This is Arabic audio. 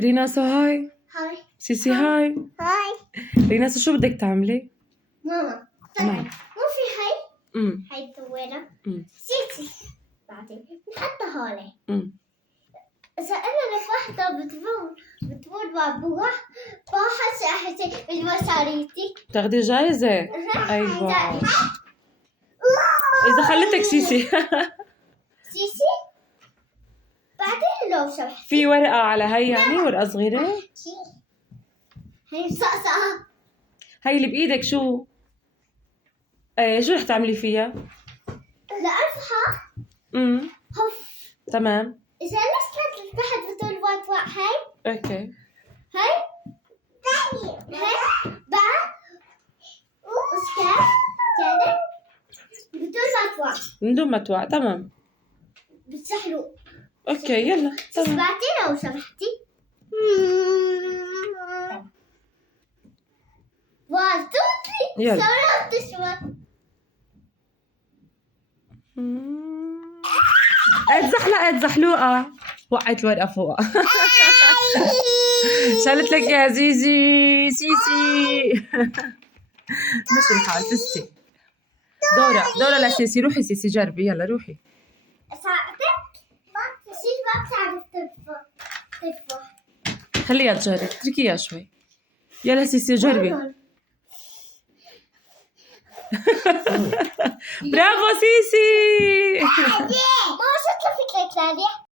ريناسو هاي. هاي. سيسي هاي. هاي. ريناسو شو بدك تعملي؟ ماما طلعي نعم. مو في هاي. هاي طويلة. سيسي بعدين نحط هالي. إذا أنا لك واحدة بتمر بابوها بحس أحسن بالمصاريتي. تاخدي جايزة؟ أيوة. إذا خلتك سيسي. سيسي بعدين لو سمحت في ورقة على هي يعني ورقة صغيرة؟ هي صقصقة. هي اللي بإيدك شو؟ شو رح تعملي فيها؟ لأرفعها. هف. تمام. إذا مسكت تحت بتقول وات هاي. اوكي. هاي. هاي. بعد. وسكت. كده. بتقول وات. من دون ما توقع. تمام. بتسحلوا. اوكي يلا تمام. بعدين لو سمحتي. واتوتي. يلا. سرعت شوي. اتزحلقت زحلوقة. وقعت الورقة فوقها. شالت لك يا زيزي سيسي. مش الحال فزتي. دورة لسيسي. روحي سيسي جربي يلا روحي. ساعدتك. سيسي ما بتعرف ترفع. خليها تجرب اتركيها شوي. يلا سيسي جربي. برافو سيسي. ما شو كيف فكرة